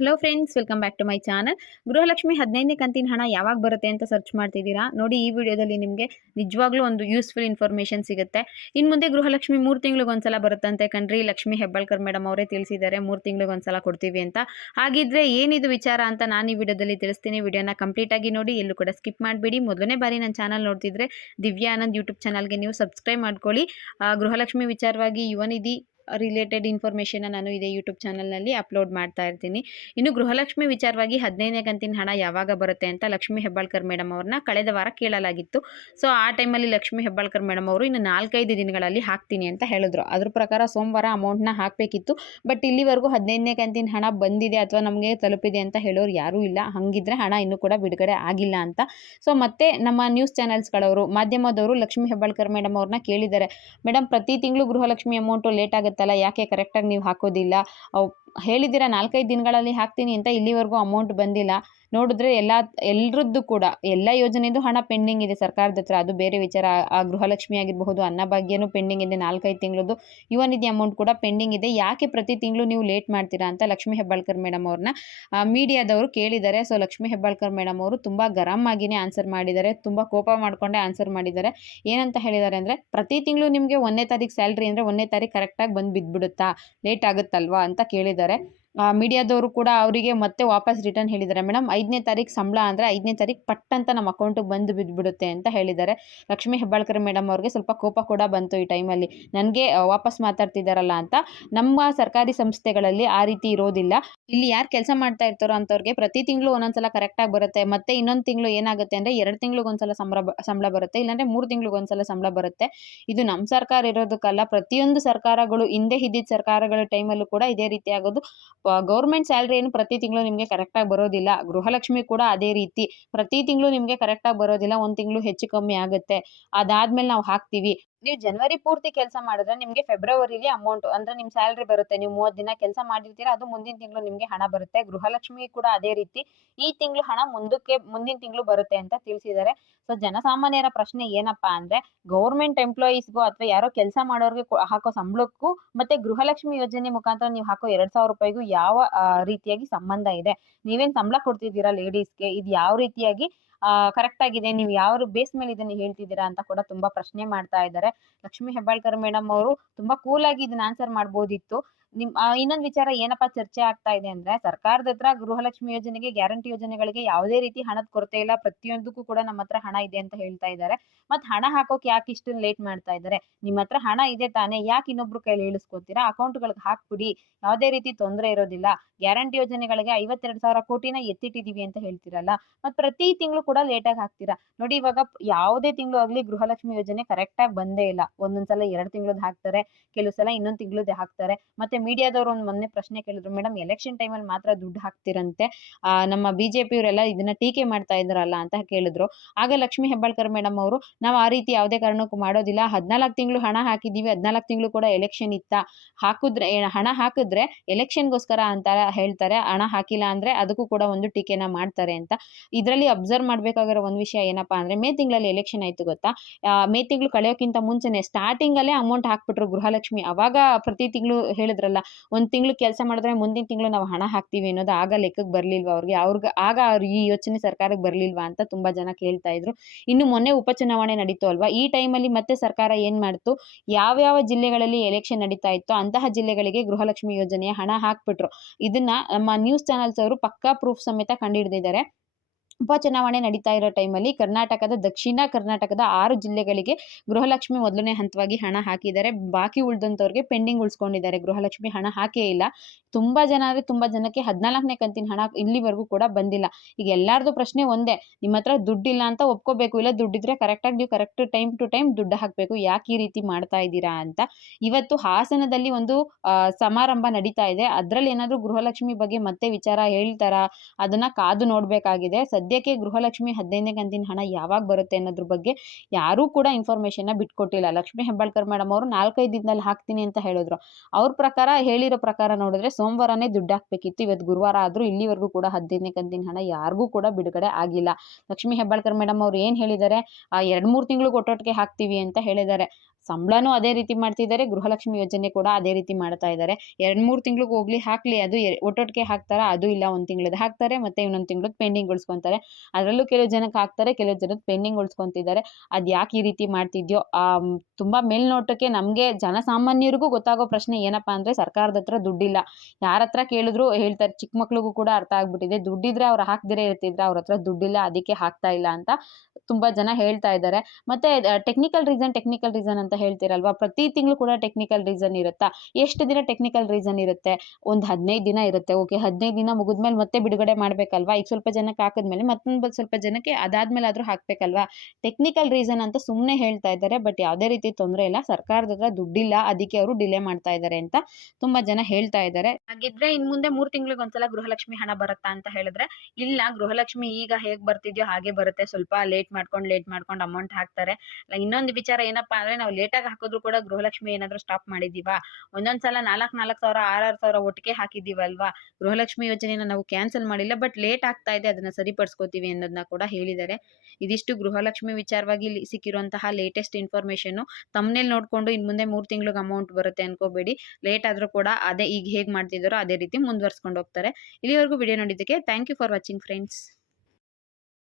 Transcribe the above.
Hello friends, welcome back to my channel. Gruhalakshmi 15ನೇ ಕಂತಿನ ಹಣ ಯಾವಾಗ ಬರುತ್ತೆ ಅಂತ ಸರ್ಚ್ ಮಾಡ್ತಿದ್ದೀರಾ? ನೋಡಿ, ಈ ವಿಡಿಯೋದಲ್ಲಿ ನಿಮಗೆ ನಿಜವಾಗ್ಲೂ ಒಂದು ಯೂಸ್ಫುಲ್ ಇನ್ಫಾರ್ಮೇಷನ್ ಸಿಗುತ್ತೆ. ಇನ್ನು ಮುಂದೆ ಗೃಹಲಕ್ಷ್ಮಿ 3 ತಿಂಗಳಿಗೊಂದ್ಸಲ ಬರುತ್ತಂತೆ ಕಣ್ರಿ. ಲಕ್ಷ್ಮಿ ಹೆಬ್ಬಾಳ್ಕರ್ ಮೇಡಮ್ ಅವರೇ ತಿಳಿಸಿದ್ದಾರೆ 3 ತಿಂಗಳಿಗೊಂದ್ಸಲ ಕೊಡ್ತೀವಿ ಅಂತ. ಹಾಗಿದ್ರೆ ಏನಿದು ವಿಚಾರ ಅಂತ ನಾನು ಈ ವಿಡಿಯೋದಲ್ಲಿ ತಿಳಿಸ್ತೀನಿ. ವಿಡಿಯೋನ ಕಂಪ್ಲೀಟ್ ಆಗಿ ನೋಡಿ, ಎಲ್ಲೂ ಕೂಡ ಸ್ಕಿಪ್ ಮಾಡಬೇಡಿ. ಮೊದಲನೇ ಬಾರಿ ನನ್ನ ಚಾನಲ್ ನೋಡ್ತಿದ್ರೆ ದಿವ್ಯಾ ಆನಂದ್ ಯೂಟ್ಯೂಬ್ ಚಾನಲ್ಗೆ ನೀವು ಸಬ್ಸ್ಕ್ರೈಬ್ ಮಾಡ್ಕೊಳ್ಳಿ. ಗೃಹಲಕ್ಷ್ಮಿ ವಿಚಾರವಾಗಿ ಯುವನಿಧಿ ರಿಲೇಟೆಡ್ ಇನ್ಫಾರ್ಮೇಷನ್ ನಾನು ಇದೇ ಯೂಟ್ಯೂಬ್ ಚಾನಲ್ನಲ್ಲಿ ಅಪ್ಲೋಡ್ ಮಾಡ್ತಾ ಇರ್ತೀನಿ. ಇನ್ನು ಗೃಹಲಕ್ಷ್ಮಿ ವಿಚಾರವಾಗಿ 15ನೇ ಕಂತಿನ ಹಣ ಯಾವಾಗ ಬರುತ್ತೆ ಅಂತ ಲಕ್ಷ್ಮಿ ಹೆಬ್ಬಾಳ್ಕರ್ ಮೇಡಮ್ ಅವ್ರನ್ನ ಕಳೆದ ವಾರ ಕೇಳಲಾಗಿತ್ತು. ಸೊ ಆ ಟೈಮಲ್ಲಿ ಲಕ್ಷ್ಮಿ ಹೆಬ್ಬಾಳ್ಕರ್ ಮೇಡಮ್ ಅವರು ಇನ್ನು 4-5 ದಿನಗಳಲ್ಲಿ ಹಾಕ್ತೀನಿ ಅಂತ ಹೇಳಿದ್ರು. ಅದ್ರ ಪ್ರಕಾರ ಸೋಮವಾರ ಅಮೌಂಟ್ನ ಹಾಕಬೇಕಿತ್ತು. ಬಟ್ ಇಲ್ಲಿವರೆಗೂ 15ನೇ ಕಂತಿನ ಹಣ ಬಂದಿದೆ ಅಥವಾ ನಮಗೆ ತಲುಪಿದೆ ಅಂತ ಹೇಳೋರು ಯಾರೂ ಇಲ್ಲ. ಹಂಗಿದ್ರೆ ಹಣ ಇನ್ನೂ ಕೂಡ ಬಿಡುಗಡೆ ಆಗಿಲ್ಲ ಅಂತ. ಸೊ ಮತ್ತೆ ನಮ್ಮ ನ್ಯೂಸ್ ಚಾನೆಲ್ಸ್ಗಳವರು, ಮಾಧ್ಯಮದವರು ಲಕ್ಷ್ಮಿ ಹೆಬ್ಬಾಳ್ಕರ್ ಮೇಡಮ್ ಅವ್ರನ್ನ ಕೇಳಿದ್ದಾರೆ, ಮೇಡಮ್ ಪ್ರತಿ ತಿಂಗಳು ಗೃಹಲಕ್ಷ್ಮಿ ಅಮೌಂಟು ಲೇಟ್ ಆಗುತ್ತಲ್ಲ, ಯಾಕೆ ಕರೆಕ್ಟಾಗಿ ನೀವು ಹಾಕೋದಿಲ್ಲ? ಹೇಳಿದ್ದೀರಾ 4-5 ದಿನಗಳಲ್ಲಿ ಹಾಕ್ತೀನಿ ಅಂತ, ಇಲ್ಲಿವರೆಗೂ ಅಮೌಂಟ್ ಬಂದಿಲ್ಲ. ನೋಡಿದ್ರೆ ಎಲ್ಲರದ್ದು ಕೂಡ ಎಲ್ಲ ಯೋಜನೆದು ಹಣ ಪೆಂಡಿಂಗ್ ಇದೆ ಸರ್ಕಾರದ ಹತ್ರ. ಅದು ಬೇರೆ ವಿಚಾರ. ಆ ಗೃಹಲಕ್ಷ್ಮಿ ಆಗಿರಬಹುದು, ಅನ್ನಭಾಗ್ಯನೂ ಪೆಂಡಿಂಗ್ ಇದೆ, 4-5 ತಿಂಗಳದ್ದು ಯುವ ನಿಧಿ ಅಮೌಂಟ್ ಕೂಡ ಪೆಂಡಿಂಗ್ ಇದೆ. ಯಾಕೆ ಪ್ರತಿ ತಿಂಗಳು ನೀವು ಲೇಟ್ ಮಾಡ್ತೀರಾ ಅಂತ ಲಕ್ಷ್ಮಿ ಹೆಬ್ಬಾಳ್ಕರ್ ಮೇಡಮ್ ಅವ್ರನ್ನ ಮೀಡಿಯಾದವರು ಕೇಳಿದ್ದಾರೆ. ಸೊ ಲಕ್ಷ್ಮಿ ಹೆಬ್ಬಾಳ್ಕರ್ ಮೇಡಮ್ ಅವರು ತುಂಬ ಗರಂ ಆಗಿನೇ ಆನ್ಸರ್ ಮಾಡಿದ್ದಾರೆ, ತುಂಬ ಕೋಪ ಮಾಡಿಕೊಂಡೇ ಆನ್ಸರ್ ಮಾಡಿದ್ದಾರೆ. ಏನಂತ ಹೇಳಿದ್ದಾರೆ ಅಂದರೆ, ಪ್ರತಿ ತಿಂಗಳು ನಿಮಗೆ 1ನೇ ತಾರೀಕು ಸ್ಯಾಲ್ರಿ ಅಂದರೆ 1ನೇ ತಾರೀಕು ಕರೆಕ್ಟಾಗಿ ಬಂದು ಬಿದ್ದುಬಿಡುತ್ತಾ, ಲೇಟ್ ಆಗುತ್ತಲ್ವಾ ಅಂತ ಕೇಳಿದ್ದಾರೆ. ಮೀಡಿಯಾದವರು ಕೂಡ ಅವರಿಗೆ ಮತ್ತೆ ವಾಪಸ್ ರಿಟರ್ನ್ ಹೇಳಿದ್ದಾರೆ, ಮೇಡಮ್ 5ನೇ ತಾರೀಕು ಸಂಬಳ ಅಂದರೆ 5ನೇ ತಾರೀಕು ಪಟ್ ಅಂತ ನಮ್ಮ ಅಕೌಂಟಿಗೆ ಬಂದು ಬಿದ್ದುಬಿಡುತ್ತೆ ಅಂತ ಹೇಳಿದ್ದಾರೆ. ಲಕ್ಷ್ಮಿ ಹೆಬ್ಬಾಳ್ಕರ್ ಮೇಡಮ್ ಅವ್ರಿಗೆ ಸ್ವಲ್ಪ ಕೋಪ ಕೂಡ ಬಂತು ಈ ಟೈಮಲ್ಲಿ, ನನಗೆ ವಾಪಸ್ ಮಾತಾಡ್ತಿದ್ದಾರಲ್ಲ ಅಂತ. ನಮ್ಮ ಸರ್ಕಾರಿ ಸಂಸ್ಥೆಗಳಲ್ಲಿ ಆ ರೀತಿ ಇರೋದಿಲ್ಲ. ಇಲ್ಲಿ ಯಾರು ಕೆಲಸ ಮಾಡ್ತಾ ಇರ್ತಾರೋ ಅಂಥವ್ರಿಗೆ ಪ್ರತಿ ತಿಂಗಳು ಒಂದೊಂದ್ಸಲ ಕರೆಕ್ಟಾಗಿ ಬರುತ್ತೆ. ಮತ್ತೆ ಇನ್ನೊಂದು ತಿಂಗಳು ಏನಾಗುತ್ತೆ ಅಂದರೆ 2 ತಿಂಗಳಿಗೊಂದ್ಸಲ ಸಂಬಳ ಬರುತ್ತೆ, ಇಲ್ಲಾಂದರೆ 3 ತಿಂಗಳಿಗೊಂದ್ಸಲ ಸಂಬಳ ಬರುತ್ತೆ. ಇದು ನಮ್ಮ ಸರ್ಕಾರ ಇರೋದಕ್ಕಲ್ಲ, ಪ್ರತಿಯೊಂದು ಸರ್ಕಾರಗಳು, ಹಿಂದೆ ಇದ್ದಿದ್ದ ಸರ್ಕಾರಗಳ ಟೈಮಲ್ಲೂ ಕೂಡ ಇದೇ ರೀತಿ ಆಗೋದು. ಗೌರ್ಮೆಂಟ್ ಸ್ಯಾಲ್ರಿ ಏನು ಪ್ರತಿ ತಿಂಗಳು ನಿಮಗೆ ಕರೆಕ್ಟಾಗಿ ಬರೋದಿಲ್ಲ. ಗೃಹಲಕ್ಷ್ಮಿ ಕೂಡ ಅದೇ ರೀತಿ, ಪ್ರತಿ ತಿಂಗಳು ನಿಮಗೆ ಕರೆಕ್ಟಾಗಿ ಬರೋದಿಲ್ಲ, 1 ತಿಂಗಳು ಹೆಚ್ಚು ಕಮ್ಮಿ ಆಗುತ್ತೆ. ಅದಾದ್ಮೇಲೆ ನಾವು ಹಾಕ್ತೀವಿ. ನೀವು ಜನವರಿ ಪೂರ್ತಿ ಕೆಲಸ ಮಾಡಿದ್ರೆ ನಿಮಗೆ ಫೆಬ್ರವರಿಲಿ ಅಮೌಂಟ್ ಅಂದರೆ ನಿಮ್ಮ ಸ್ಯಾಲ್ರಿ ಬರುತ್ತೆ. ನೀವು 30 ದಿನ ಕೆಲಸ ಮಾಡಿರ್ತೀರಾ, ಅದು ಮುಂದಿನ ತಿಂಗಳು ನಿಮಗೆ ಹಣ ಬರುತ್ತೆ. ಗೃಹಲಕ್ಷ್ಮಿ ಕೂಡ ಅದೇ ರೀತಿ, ಈ ತಿಂಗಳು ಹಣ ಮುಂದಿನ ತಿಂಗಳು ಬರುತ್ತೆ ಅಂತ ತಿಳಿಸಿದ್ದಾರೆ. ಸೊ ಜನಸಾಮಾನ್ಯರ ಪ್ರಶ್ನೆ ಏನಪ್ಪಾ ಅಂದರೆ, ಗೌರ್ಮೆಂಟ್ ಎಂಪ್ಲಾಯೀಸ್ಗೂ ಅಥವಾ ಯಾರೋ ಕೆಲಸ ಮಾಡೋರಿಗೆ ಹಾಕೋ ಸಂಬಳಕ್ಕೂ ಮತ್ತೆ ಗೃಹಲಕ್ಷ್ಮಿ ಯೋಜನೆ ಮುಖಾಂತರ ನೀವು ಹಾಕೋ 2,000 ರೂಪಾಯಿಗೂ ಯಾವ ರೀತಿಯಾಗಿ ಸಂಬಂಧ ಇದೆ? ನೀವೇನು ಸಂಬಳ ಕೊಡ್ತಿದ್ದೀರಾ ಲೇಡೀಸ್ಗೆ? ಇದು ಯಾವ ರೀತಿಯಾಗಿ ಕರೆಕ್ಟ್ ಆಗಿದೆ? ನೀವು ಯಾವ ಬೇಸ್ ಮೇಲೆ ಇದನ್ನ ಹೇಳ್ತಿದ್ದೀರಾ ಅಂತ ಕೂಡ ತುಂಬಾ ಪ್ರಶ್ನೆ ಮಾಡ್ತಾ ಇದ್ದಾರೆ. ಲಕ್ಷ್ಮಿ ಹೆಬ್ಬಾಳ್ಕರ್ ಮೇಡಮ್ ಅವರು ತುಂಬಾ ಕೂಲ್ ಆಗಿ ಇದನ್ನ ಆನ್ಸರ್ ಮಾಡ್ಬೋದಿತ್ತು. ಇನ್ನೊಂದು ವಿಚಾರ ಏನಪ್ಪಾ ಚರ್ಚೆ ಆಗ್ತಾ ಇದೆ ಅಂದ್ರೆ, ಸರ್ಕಾರದ ಹತ್ರ ಗೃಹಲಕ್ಷ್ಮಿ ಯೋಜನೆಗೆ, ಗ್ಯಾರಂಟಿ ಯೋಜನೆಗಳಿಗೆ ಯಾವುದೇ ರೀತಿ ಹಣದ ಕೊರತೆ ಇಲ್ಲ, ಪ್ರತಿಯೊಂದಕ್ಕೂ ಕೂಡ ನಮ್ಮ ಹತ್ರ ಹಣ ಇದೆ ಅಂತ ಹೇಳ್ತಾ ಇದ್ದಾರೆ. ಮತ್ತೆ ಹಣ ಹಾಕೋಕೆ ಯಾಕೆ ಇಷ್ಟು ಲೇಟ್ ಮಾಡ್ತಾ ಇದ್ದಾರೆ? ನಿಮ್ಮ ಹತ್ರ ಹಣ ಇದೆ ತಾನೇ, ಯಾಕೆ ಇನ್ನೊಬ್ರು ಕೈಲಿ ಇಳಿಸ್ಕೊತೀರಾ? ಅಕೌಂಟ್ಗಳಿಗೆ ಹಾಕ್ಬಿಡಿ, ಯಾವುದೇ ರೀತಿ ತೊಂದರೆ ಇರೋದಿಲ್ಲ. ಗ್ಯಾರಂಟಿ ಯೋಜನೆಗಳಿಗೆ 52,000 ಕೋಟಿನ ಎತ್ತಿಟ್ಟಿದೀವಿ ಅಂತ ಹೇಳ್ತಿರಲ್ಲ, ಮತ್ತೆ ಪ್ರತಿ ತಿಂಗಳು ಕೂಡ ಲೇಟಾಗಿ ಹಾಕ್ತೀರಾ. ನೋಡಿ, ಇವಾಗ ಯಾವುದೇ ತಿಂಗಳು ಆಗ್ಲಿ ಗೃಹಲಕ್ಷ್ಮಿ ಯೋಜನೆ ಕರೆಕ್ಟಾಗಿ ಬಂದೇ ಇಲ್ಲ. ಒಂದೊಂದ್ಸಲ 2 ತಿಂಗಳದ್ದು ಹಾಕ್ತಾರೆ, ಕೆಲವು ಸಲ ಇನ್ನೊಂದು ತಿಂಗಳದ್ದು ಹಾಕ್ತಾರೆ. ಮತ್ತೆ ಮೀಡಿಯಾದವರು ಒಂದು ಮೊನ್ನೆ ಪ್ರಶ್ನೆ ಕೇಳಿದ್ರು, ಮೇಡಮ್ ಎಲೆಕ್ಷನ್ ಟೈಮಲ್ಲಿ ಮಾತ್ರ ದುಡ್ಡು ಹಾಕ್ತಿರಂತೆ, ನಮ್ಮ ಬಿಜೆಪಿಯವರೆಲ್ಲ ಇದನ್ನ ಟೀಕೆ ಮಾಡ್ತಾ ಇದ್ರಲ್ಲ ಅಂತ ಕೇಳಿದ್ರು. ಆಗ ಲಕ್ಷ್ಮಿ ಹೆಬ್ಬಾಳ್ಕರ್ ಮೇಡಮ್ ಅವರು, ನಾವು ಆ ರೀತಿ ಯಾವುದೇ ಕಾರಣಕ್ಕೂ ಮಾಡೋದಿಲ್ಲ, 14 ತಿಂಗಳು ಹಣ ಹಾಕಿದೀವಿ, 14 ತಿಂಗಳು ಕೂಡ ಎಲೆಕ್ಷನ್ ಇತ್ತ, ಹಣ ಹಾಕಿದ್ರೆ ಎಲೆಕ್ಷನ್ಗೋಸ್ಕರ ಅಂತ ಹೇಳ್ತಾರೆ, ಹಣ ಹಾಕಿಲ್ಲ ಅಂದ್ರೆ ಅದಕ್ಕೂ ಕೂಡ ಒಂದು ಟೀಕೆನ ಮಾಡ್ತಾರೆ ಅಂತ. ಇದರಲ್ಲಿ ಅಬ್ಸರ್ವ್ ಮಾಡ್ಬೇಕಾಗಿರೋ ಒಂದು ವಿಷಯ ಏನಪ್ಪಾ ಅಂದ್ರೆ, ಮೇ ತಿಂಗಳಲ್ಲಿ ಎಲೆಕ್ಷನ್ ಆಯ್ತು ಗೊತ್ತಾ? ಮೇ ತಿಂಗಳು ಕಳೆಯೋಕ್ಕಿಂತ ಮುಂಚೆನೆ ಸ್ಟಾರ್ಟಿಂಗ್ ಅಲ್ಲೇ ಅಮೌಂಟ್ ಹಾಕ್ಬಿಟ್ರು ಗೃಹಲಕ್ಷ್ಮಿ. ಅವಾಗ ಪ್ರತಿ ತಿಂಗಳು ಹೇಳಿದ್ರಲ್ಲ, 1 ತಿಂಗಳು ಕೆಲಸ ಮಾಡಿದ್ರೆ ಮುಂದಿನ ತಿಂಗಳು ನಾವು ಹಣ ಹಾಕ್ತೀವಿ ಅನ್ನೋದು ಆಗ ಲೆಕ್ಕಕ್ಕೆ ಬರ್ಲಿಲ್ವಾ ಆಗ ಈ ಯೋಚನೆ ಸರ್ಕಾರಕ್ಕೆ ಬರ್ಲಿಲ್ವಾ ಅಂತ ತುಂಬಾ ಜನ ಕೇಳ್ತಾ ಇದ್ರು. ಇನ್ನು ಮೊನ್ನೆ ಉಪಚುನಾವಣೆ ನಡೀತು ಅಲ್ವಾ, ಈ ಟೈಮಲ್ಲಿ ಮತ್ತೆ ಸರ್ಕಾರ ಏನ್ ಮಾಡ್ತು, ಯಾವ್ಯಾವ ಜಿಲ್ಲೆಗಳಲ್ಲಿ ಎಲೆಕ್ಷನ್ ನಡೀತಾ ಇತ್ತು ಅಂತಹ ಜಿಲ್ಲೆಗಳಿಗೆ ಗೃಹಲಕ್ಷ್ಮಿ ಯೋಜನೆಯ ಹಣ ಹಾಕ್ಬಿಟ್ರು. ಇದನ್ನ ನಮ್ಮ ನ್ಯೂಸ್ ಚಾನೆಲ್ಸ್ ಅವರು ಪಕ್ಕಾ ಪ್ರೂಫ್ ಸಮೇತ ಕಂಡುಹಿಡಿದಿದ್ದಾರೆ. ಉಪಚುನಾವಣೆ ನಡೀತಾ ಇರೋ ಟೈಮಲ್ಲಿ ದಕ್ಷಿಣ ಕರ್ನಾಟಕದ 6 ಜಿಲ್ಲೆಗಳಿಗೆ ಗೃಹಲಕ್ಷ್ಮಿ ಮೊದಲನೇ ಹಂತವಾಗಿ ಹಣ ಹಾಕಿದ್ದಾರೆ. ಬಾಕಿ ಉಳಿದಂಥವ್ರಿಗೆ ಪೆಂಡಿಂಗ್ ಉಳಿಸ್ಕೊಂಡಿದ್ದಾರೆ. ಗೃಹಲಕ್ಷ್ಮಿ ಹಣ ಹಾಕೇ ಇಲ್ಲ. ತುಂಬಾ ಜನಕ್ಕೆ 14ನೇ ಕಂತಿನ ಹಣ ಇಲ್ಲಿವರೆಗೂ ಕೂಡ ಬಂದಿಲ್ಲ. ಈಗ ಎಲ್ಲಾರ್ದು ಪ್ರಶ್ನೆ ಒಂದೇ, ನಿಮ್ಮ ಹತ್ರ ದುಡ್ಡಿಲ್ಲ ಅಂತ ಒಪ್ಕೋಬೇಕು, ಇಲ್ಲ ದುಡ್ಡಿದ್ರೆ ಕರೆಕ್ಟಾಗಿ ನೀವು ಕರೆಕ್ಟ್ ಟೈಮ್ ಟು ಟೈಮ್ ದುಡ್ಡು ಹಾಕಬೇಕು. ಯಾಕೆ ಈ ರೀತಿ ಮಾಡ್ತಾ ಇದ್ದೀರಾ ಅಂತ. ಇವತ್ತು ಹಾಸನದಲ್ಲಿ ಒಂದು ಸಮಾರಂಭ ನಡೀತಾ ಇದೆ. ಅದ್ರಲ್ಲಿ ಏನಾದರೂ ಗೃಹಲಕ್ಷ್ಮಿ ಬಗ್ಗೆ ಮತ್ತೆ ವಿಚಾರ ಹೇಳ್ತಾರಾ, ಅದನ್ನ ಕಾದು ನೋಡ್ಬೇಕಾಗಿದೆ. ಸದ್ಯಕ್ಕೆ ಗೃಹಲಕ್ಷ್ಮಿ 15ನೇ ಕಂತಿನ ಹಣ ಯಾವಾಗ ಬರುತ್ತೆ ಅನ್ನೋದ್ರ ಬಗ್ಗೆ ಯಾರೂ ಕೂಡ ಇನ್ಫಾರ್ಮೇಶನ್ ಬಿಟ್ಕೊಟ್ಟಿಲ್ಲ. ಲಕ್ಷ್ಮಿ ಹೆಬ್ಬಾಳ್ಕರ್ ಮೇಡಮ್ ಅವರು 4-5 ದಿನದಲ್ಲಿ ಹಾಕ್ತೀನಿ ಅಂತ ಹೇಳಿದ್ರು. ಅವ್ರ ಪ್ರಕಾರ, ಹೇಳಿರೋ ಪ್ರಕಾರ ನೋಡಿದ್ರೆ ಸೋಮವಾರನೇ ದುಡ್ಡು ಹಾಕ್ಬೇಕಿತ್ತು. ಇವತ್ತು ಗುರುವಾರ ಆದ್ರೂ ಇಲ್ಲಿವರೆಗೂ ಕೂಡ 15ನೇ ಕಂತಿನ ಹಣ ಯಾರಿಗೂ ಕೂಡ ಬಿಡುಗಡೆ ಆಗಿಲ್ಲ. ಲಕ್ಷ್ಮಿ ಹೆಬ್ಬಾಳ್ಕರ್ ಮೇಡಮ್ ಅವ್ರು ಏನ್ ಹೇಳಿದ್ದಾರೆ, 2-3 ತಿಂಗಳು ಒಟ್ಟೊಟ್ಟಿಗೆ ಹಾಕ್ತೀವಿ ಅಂತ ಹೇಳಿದ್ದಾರೆ. ಸಂಬಳನೂ ಅದೇ ರೀತಿ ಮಾಡ್ತಿದ್ದಾರೆ, ಗೃಹಲಕ್ಷ್ಮಿ ಯೋಜನೆ ಕೂಡ ಅದೇ ರೀತಿ ಮಾಡ್ತಾ ಇದ್ದಾರೆ. 2-3 ತಿಂಗ್ಳಿಗೆ ಹೋಗ್ಲಿ ಹಾಕ್ಲಿ, ಅದು ಒಟ್ಟೊಟ್ಟಿಗೆ ಹಾಕ್ತಾರಾ? ಅದು ಇಲ್ಲ, 1 ತಿಂಗ್ಳದ್ದು ಹಾಕ್ತಾರೆ, ಮತ್ತೆ ಇನ್ನೊಂದು ತಿಂಗ್ಳದ್ದು ಪೆಂಡಿಂಗ್‌ಗೊಳಿಸ್ಕೊಂತಾರೆ. ಅದರಲ್ಲೂ ಕೆಲವು ಜನಕ್ಕೆ ಹಾಕ್ತಾರೆ, ಕೆಲವು ಜನದ್ದು ಪೆಂಡಿಂಗ್‌ಗೊಳಿಸ್ಕೊಂತಿದ್ದಾರೆ. ಅದು ಯಾಕೆ ಈ ರೀತಿ ಮಾಡ್ತಿದ್ಯೋ? ತುಂಬಾ ಮೇಲ್ನೋಟಕ್ಕೆ ನಮಗೆ ಜನಸಾಮಾನ್ಯರಿಗೂ ಗೊತ್ತಾಗೋ ಪ್ರಶ್ನೆ ಏನಪ್ಪಾ ಅಂದ್ರೆ, ಸರ್ಕಾರದ ಹತ್ರ ದುಡ್ಡಿಲ್ಲ. ಯಾರ ಹತ್ರ ಕೇಳಿದ್ರು ಹೇಳ್ತಾರೆ, ಚಿಕ್ಕ ಮಕ್ಳಿಗೂ ಕೂಡ ಅರ್ಥ ಆಗ್ಬಿಟ್ಟಿದೆ. ದುಡ್ಡಿದ್ರೆ ಅವ್ರು ಹಾಕ್ದಿರೇ ಇರ್ತಿದ್ರ, ಅವ್ರ ಹತ್ರ ದುಡ್ಡಿಲ್ಲ ಅದಕ್ಕೆ ಹಾಕ್ತಾ ಇಲ್ಲ ಅಂತ ತುಂಬಾ ಜನ ಹೇಳ್ತಾ ಇದ್ದಾರೆ. ಮತ್ತೆ ಟೆಕ್ನಿಕಲ್ ರೀಸನ್ ಅಂತ ಹೇಳ್ತೀರಲ್ವಾ, ಪ್ರತಿ ತಿಂಗಳು ಕೂಡ ಟೆಕ್ನಿಕಲ್ ರೀಸನ್ ಇರುತ್ತಾ? ಎಷ್ಟು ದಿನ ಟೆಕ್ನಿಕಲ್ ರೀಸನ್ ಇರುತ್ತೆ? ಒಂದು 15 ದಿನ ಇರುತ್ತೆ. ಓಕೆ, 15 ದಿನ ಮುಗಿದ್ಮೇಲೆ ಮತ್ತೆ ಬಿಡುಗಡೆ ಮಾಡ್ಬೇಕಲ್ವಾ? ಈಗ ಸ್ವಲ್ಪ ಜನಕ್ಕೆ ಹಾಕಿದ್ಮೇಲೆ ಮತ್ತೊಂದು ಸ್ವಲ್ಪ ಜನಕ್ಕೆ ಅದಾದ್ಮೇಲೆ ಆದ್ರೂ ಹಾಕ್ಬೇಕಲ್ವಾ? ಟೆಕ್ನಿಕಲ್ ರೀಸನ್ ಅಂತ ಸುಮ್ಮನೆ ಹೇಳ್ತಾ ಇದ್ದಾರೆ. ಬಟ್ ಯಾವುದೇ ರೀತಿ ತೊಂದರೆ ಇಲ್ಲ, ಸರ್ಕಾರದ ಹತ್ರ ದುಡ್ಡಿಲ್ಲ, ಅದಕ್ಕೆ ಅವರು ಡಿಲೇ ಮಾಡ್ತಾ ಇದ್ದಾರೆ ಅಂತ ತುಂಬಾ ಜನ ಹೇಳ್ತಾ ಇದ್ದಾರೆ. ಹಾಗಿದ್ರೆ ಇನ್ ಮುಂದೆ 3 ತಿಂಗಳಿಗೆ ಒಂದ್ಸಲ ಗೃಹಲಕ್ಷ್ಮಿ ಹಣ ಬರುತ್ತಾ ಅಂತ ಹೇಳಿದ್ರೆ, ಇಲ್ಲ, ಗೃಹಲಕ್ಷ್ಮಿ ಈಗ ಹೇಗ್ ಬರ್ತಿದ್ಯೋ ಹಾಗೆ ಬರುತ್ತೆ. ಸ್ವಲ್ಪ ಲೇಟ್ ಮಾಡ್ಕೊಂಡು ಅಮೌಂಟ್ ಹಾಕ್ತಾರೆ. ಇನ್ನೊಂದು ವಿಚಾರ ಏನಪ್ಪಾ ಅಂದ್ರೆ, ನಾವು ಲೇಟಾಗಿ ಹಾಕಿದ್ರು ಕೂಡ ಗೃಹಲಕ್ಷ್ಮಿ ಏನಾದ್ರು ಸ್ಟಾಪ್ ಮಾಡಿದೀವಾ? ಒಂದೊಂದ್ಸಲ 4,000 6,000 ಒಟ್ಟಿಗೆ ಹಾಕಿದೀವಲ್ವಾ? ಗೃಹಲಕ್ಷ್ಮಿ ಯೋಜನೆನ ನಾವು ಕ್ಯಾನ್ಸಲ್ ಮಾಡಿಲ್ಲ, ಬಟ್ ಲೇಟ್ ಆಗ್ತಾ ಇದೆ, ಅದನ್ನ ಸರಿಪಡಿಸ್ಕೋತೀವಿ ಅನ್ನೋದನ್ನ ಕೂಡ ಹೇಳಿದ್ದಾರೆ. ಇದಿಷ್ಟು ಗೃಹಲಕ್ಷ್ಮಿ ವಿಚಾರವಾಗಿ ಸಿಕ್ಕಿರುವಂತಹ ಲೇಟೆಸ್ಟ್ ಇನ್ಫಾರ್ಮೇಶನ್. ತಮ್ಮನೇಲಿ ನೋಡ್ಕೊಂಡು ಇನ್ ಮುಂದೆ 3 ತಿಂಗಳಿಗೆ ಅಮೌಂಟ್ ಬರುತ್ತೆ ಅನ್ಕೋಬೇಡಿ. ಲೇಟ್ ಆದ್ರೂ ಕೂಡ ಅದೇ ಈಗ ಹೇಗ್ ಮಾಡ್ತಿದಾರೋ ಅದೇ ರೀತಿ ಮುಂದುವರ್ಸ್ಕೊಂಡು ಹೋಗ್ತಾರೆ. ಇಲ್ಲಿವರೆಗೂ ವಿಡಿಯೋ ನೋಡಿದ್ದಕ್ಕೆ thank you for watching friends.